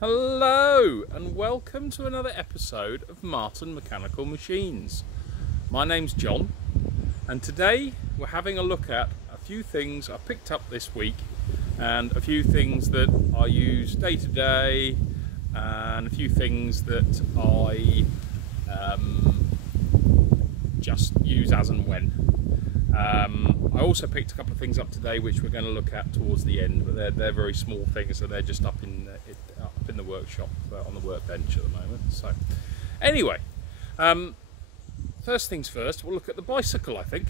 Hello and welcome to another episode of Martin Mechanical Machines. My name's John and today we're having a look at a few things I picked up this week and a few things that I use day to day and a few things that I just use as and when. I also picked a couple of things up today which we're going to look at towards the end, but they're very small things, so they're just up in the workshop on the workbench at the moment. So anyway, first things first, we'll look at the bicycle. I think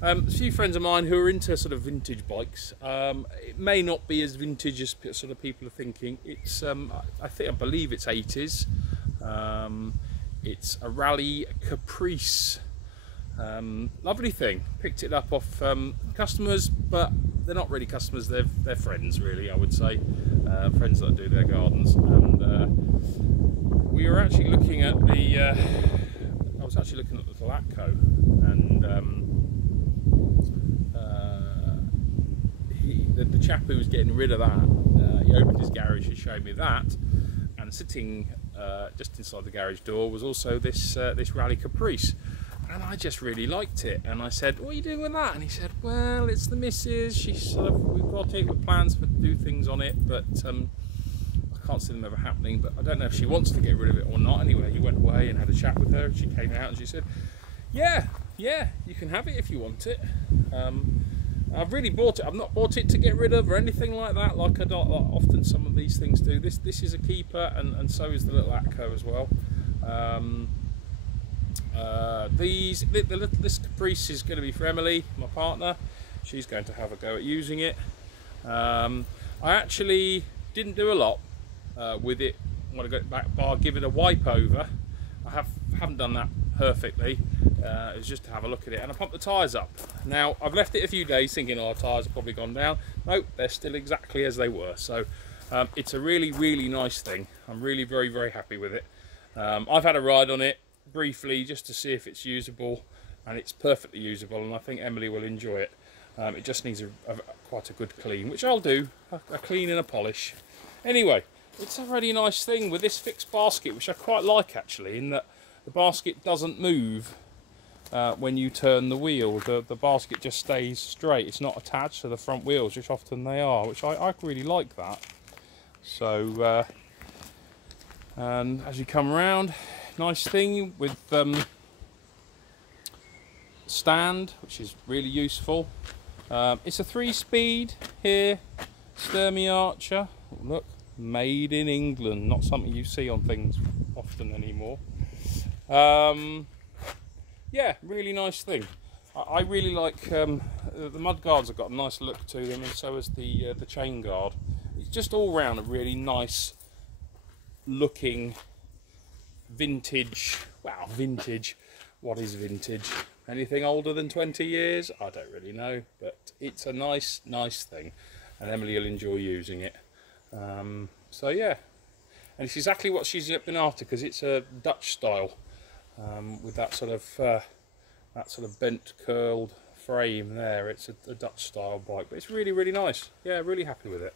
a few friends of mine who are into sort of vintage bikes. It may not be as vintage as sort of people are thinking. It's I believe it's 80s. It's a Raleigh Caprice. Lovely thing. Picked it up off customers, but they're not really customers, they're friends really, I would say. Friends that do their gardens. And we were actually looking at I was actually looking at the little Atco, and the chap who was getting rid of that, he opened his garage, he showed me that, and sitting just inside the garage door was also this Raleigh Caprice. And I just really liked it, and I said, "What are you doing with that?" And he said, "Well, it's the missus. We've got to take plans to do things on it, but I can't see them ever happening. But I don't know if she wants to get rid of it or not." Anyway, he went away and had a chat with her, and she came out and she said, "Yeah, you can have it if you want it." I've really bought it. I've not bought it to get rid of or anything like that. Like often some of these things do. This is a keeper, and so is the little Atco as well. This Caprice is going to be for Emily, my partner. She's going to have a go at using it. I actually didn't do a lot with it when I got it back, bar give it a wipe over. I haven't done that perfectly. It was just to have a look at it, and I pumped the tyres up. Now I've left it a few days thinking, oh, tyres have probably gone down. Nope, they're still exactly as they were. So it's a really nice thing. I'm really very happy with it. I've had a ride on it briefly just to see if it's usable, and it's perfectly usable, and I think Emily will enjoy it. It just needs quite a good clean, which I'll do, a clean and a polish. Anyway, it's a really nice thing with this fixed basket, which I quite like actually, in that the basket doesn't move when you turn the wheel. The basket just stays straight. It's not attached to the front wheels, which often they are, which I really like that. So and as you come around, nice thing with stand, which is really useful. It's a 3-speed here, Sturmey Archer. Look, made in England, not something you see on things often anymore. Yeah, really nice thing. I really like the mud guards have got a nice look to them, and so has the chain guard. It's just all round a really nice looking vintage. Wow, vintage. What is vintage? Anything older than 20 years? I don't really know, but it's a nice thing, and Emily will enjoy using it. So yeah, and it's exactly what she's been after, because it's a Dutch style with that sort of bent curled frame there. It's a Dutch style bike, but it's really nice. Yeah, really happy with it.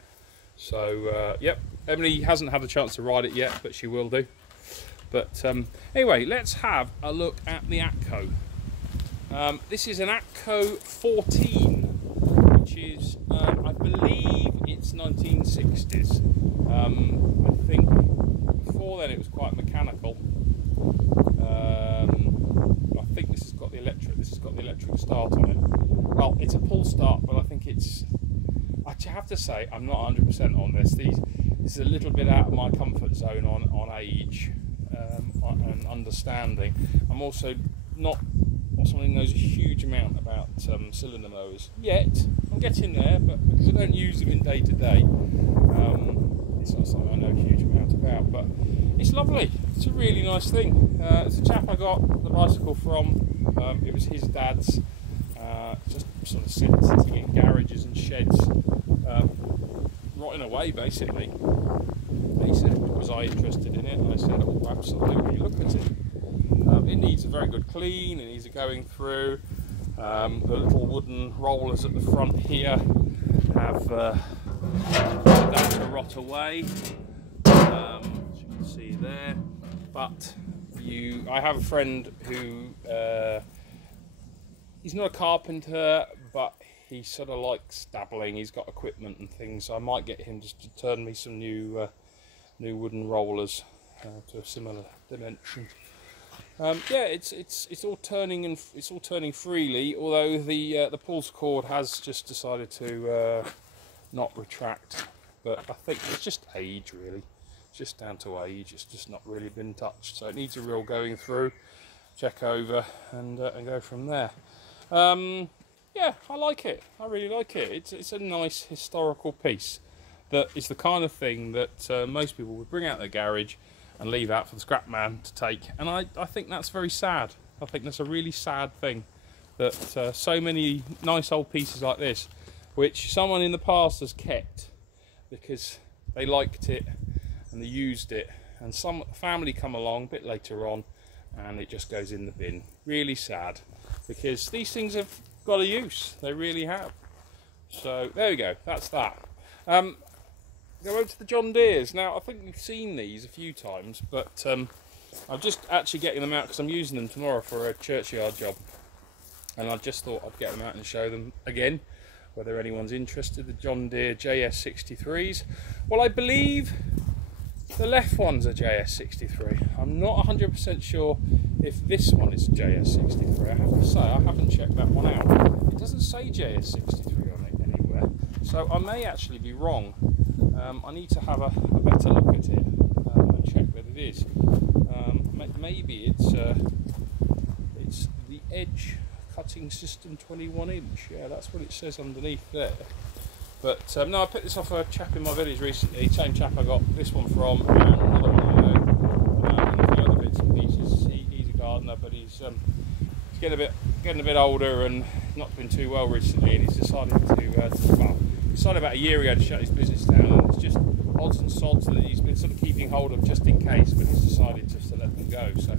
So yep, Emily hasn't had a chance to ride it yet, but she will do. But anyway, let's have a look at the Atco. This is an Atco 14, which is, I believe it's 1960s. I think before then it was quite mechanical. I think this has got the electric start on it. Well, it's a pull start, but I think it's, I have to say, I'm not 100% on this. This is a little bit out of my comfort zone on age and understanding. I'm also not someone who knows a huge amount about cylinder mowers yet. I'm getting there, but because I don't use them in day to day, it's not something I know a huge amount about. But it's lovely. It's a really nice thing. It's a chap I got the bicycle from. It was his dad's. Just sort of sitting in garages and sheds, rotting away basically. And he said, was I interested in it? And I said, oh, absolutely, look at it. It needs a very good clean, it needs a going through. The little wooden rollers at the front here have that to rot away. as you can see there. But I have a friend who he's not a carpenter, but he sort of likes dabbling. He's got equipment and things, so I might get him just to turn me some new wooden rollers to a similar dimension. Yeah, it's all turning, and it's all turning freely. Although the pulse cord has just decided to not retract, but I think it's just age really. It's just down to age. It's just not really been touched, so it needs a real going through, check over, and go from there. Yeah, I like it. I really like it. It's a nice historical piece that is the kind of thing that most people would bring out their garage and leave out for the scrap man to take, and I think that's very sad. I think that's a really sad thing that so many nice old pieces like this, which someone in the past has kept because they liked it and they used it, and some family come along a bit later on and it just goes in the bin. Really sad, because these things have got a use, they really have. So there we go, that's that. Go over to the John Deeres. Now, I think we've seen these a few times, but I'm just actually getting them out because I'm using them tomorrow for a churchyard job, and I just thought I'd get them out and show them again, whether anyone's interested. The John Deere JS63s. Well, I believe the left one's a JS63. I'm not 100% sure if this one is a JS63. I have to say, I haven't checked that one out. It doesn't say JS63 on it anywhere, so I may actually be wrong. I need to have a better look at it and check that it is. Maybe it's the Edge cutting system 21 inch. Yeah, that's what it says underneath there. But no, I picked this off a chap in my village recently. Same chap I got this one from, and another one I know, and a few other bits and pieces. He's a gardener, but he's getting a bit older and not been too well recently, and he's decided decided about a year ago to shut his business down, and it's just odds and sods that he's been sort of keeping hold of just in case, but he's decided just to let them go. So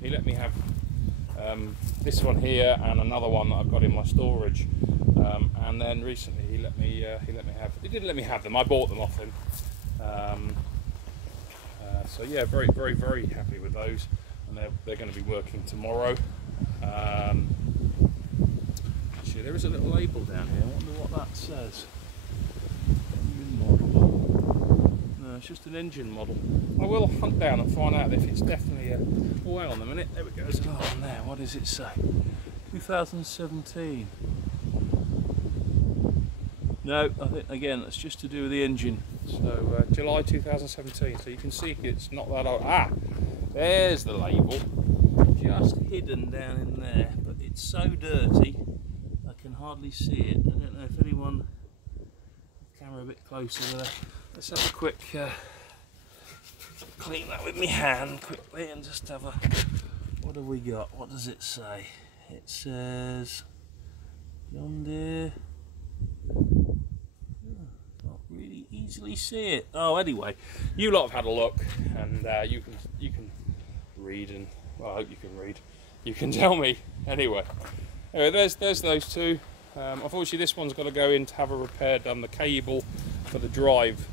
he let me have this one here and another one that I've got in my storage, and then recently he didn't let me have them, I bought them off him. So yeah, very, very, very happy with those, and they're going to be working tomorrow. Actually, there is a little label down here. I wonder what that says. No, it's just an engine model. I will hunt down and find out if it's definitely a... Oh, hang on a minute. There we go. There's another one there. What does it say? 2017. No, I think again that's just to do with the engine. So July 2017. So you can see it's not that old. Ah, there's the label. Just hidden down in there, but it's so dirty I can hardly see it. I don't know if anyone, camera a bit closer there. Let's have a quick clean that with my hand quickly and just have a, what have we got? What does it say? It says John Deere. Not really easily see it. Oh, anyway, you lot have had a look, and you can read, and well, I hope you can read. You can tell me. Anyway, there's those two. Unfortunately, this one's got to go in to have a repair done. The cable for the drive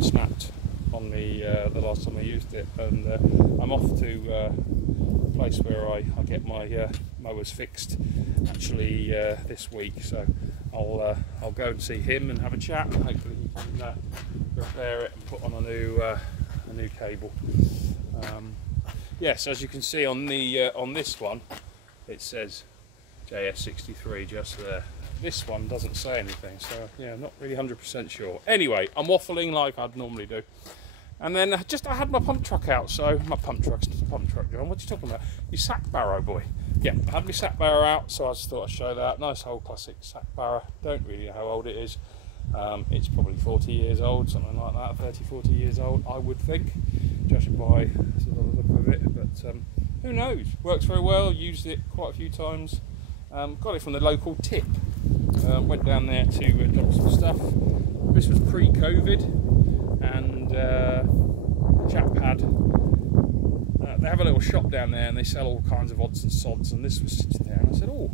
snapped on me the last time I used it, and I'm off to a place where I get my mowers fixed actually this week. So I'll go and see him and have a chat, and hopefully he can repair it and put on a new cable. Yes, as you can see on the on this one, it says JS63 just there. This one doesn't say anything, so yeah, I'm not really 100% sure. Anyway, I'm waffling like I'd normally do. And then I had my pump truck out, so my pump truck, John. What are you talking about? Your sack barrow, boy. Yeah, I had my sack barrow out, so I just thought I'd show that. Nice old classic sack barrow. Don't really know how old it is. It's probably 40 years old, something like that. 30, 40 years old, I would think, judging by sort of the look of it. But who knows? Works very well. Used it quite a few times. Got it from the local tip. Went down there to drop some stuff. This was pre-COVID, and the chap had they have a little shop down there, and they sell all kinds of odds and sods, and this was sitting there, and I said, oh,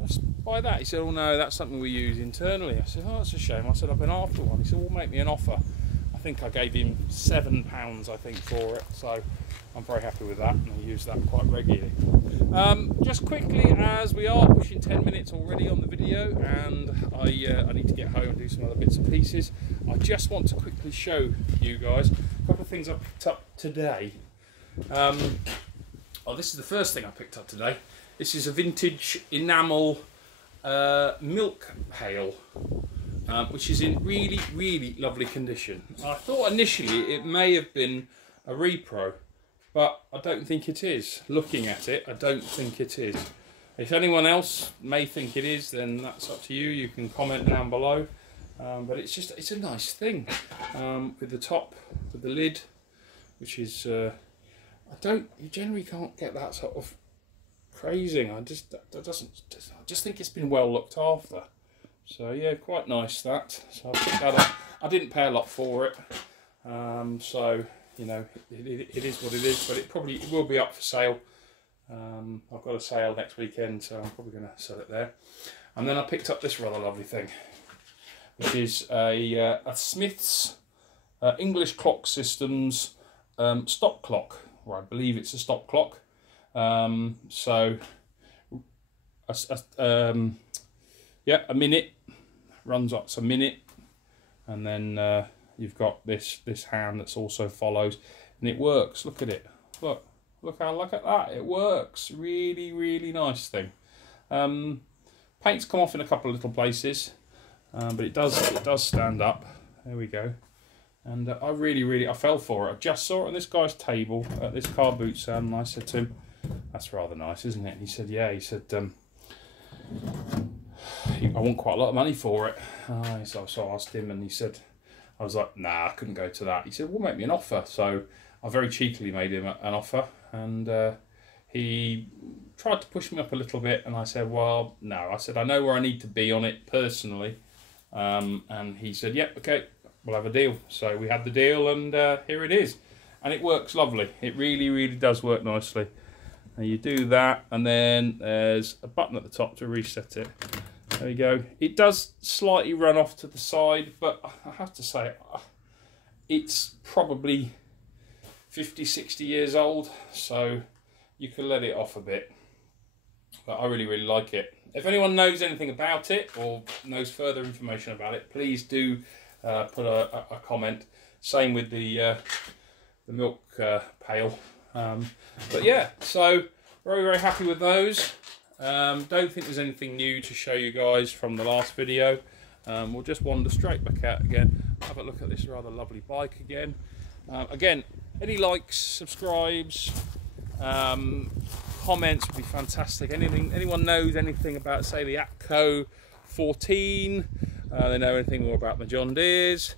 let's buy that. He said, oh no, that's something we use internally. I said, oh, that's a shame. I said, I've been after one. He said, well, make me an offer. I think I gave him £7, I think, for it, so I'm very happy with that, and I use that quite regularly. Just quickly, as we are pushing 10 minutes already on the video, and I need to get home and do some other bits and pieces, I just want to quickly show you guys a couple of things I picked up today. Oh, this is the first thing I picked up today. This is a vintage enamel milk pail, which is in really, really lovely condition. I thought initially it may have been a repro, but I don't think it is. Looking at it, I don't think it is. If anyone else may think it is, then that's up to you. You can comment down below. But it's a nice thing, with the top, with the lid, which is you generally can't get that sort of crazing. I just think it's been well looked after. So yeah, quite nice that. So I picked that up. I didn't pay a lot for it, so you know it is what it is. But it will be up for sale. I've got a sale next weekend, so I'm probably going to sell it there. And then I picked up this rather lovely thing, which is a Smith's English Clock Systems stop clock, or I believe it's a stop clock. Yeah, a minute, runs up to a minute, and then you've got this hand that's also follows, and it works. Look at it. Look at that. It works. Really, really nice thing. Paint's come off in a couple of little places, but it does stand up. There we go. And I fell for it. I just saw it on this guy's table at this car boot stand, and I said to him, "That's rather nice, isn't it?" And he said, "Yeah." He said, "I want quite a lot of money for it." So I asked him, and he said, I was like, "Nah, I couldn't go to that." He said, "Well, make me an offer." So I very cheekily made him an offer, and he tried to push me up a little bit, and I said, "Well, no." I said, "I know where I need to be on it personally," and he said, "Yep, okay, we'll have a deal." So we had the deal, and here it is, and it works lovely. It really, really does work nicely. And you do that, and then there's a button at the top to reset it. There you go. It does slightly run off to the side, but I have to say it's probably 50, 60 years old, so you can let it off a bit. But I really, really like it. If anyone knows anything about it or knows further information about it, please do put a comment. Same with the milk pail. But yeah, so very, very happy with those. Don't think there's anything new to show you guys from the last video. We'll just wander straight back out again, have a look at this rather lovely bike again. Again, any likes, subscribes, comments would be fantastic. Anyone knows anything about, say, the Atco 14, they know anything more about the John Deeres,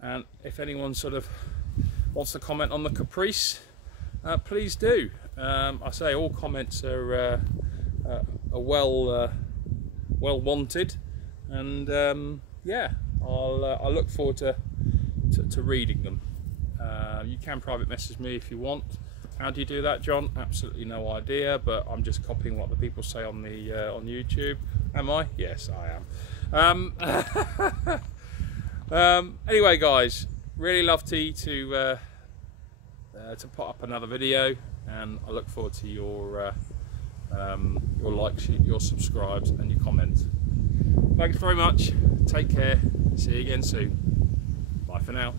and if anyone sort of wants to comment on the Caprice, please do. I say all comments are well wanted, and yeah, I'll look forward to reading them. You can private message me if you want. How do you do that, John? Absolutely no idea, but I'm just copying what the people say on the on YouTube. Am I? Yes, I am. Anyway, guys, really love to put up another video, and I look forward to your likes, your subscribes, and your comments. Thanks very much. Take care. See you again soon. Bye for now.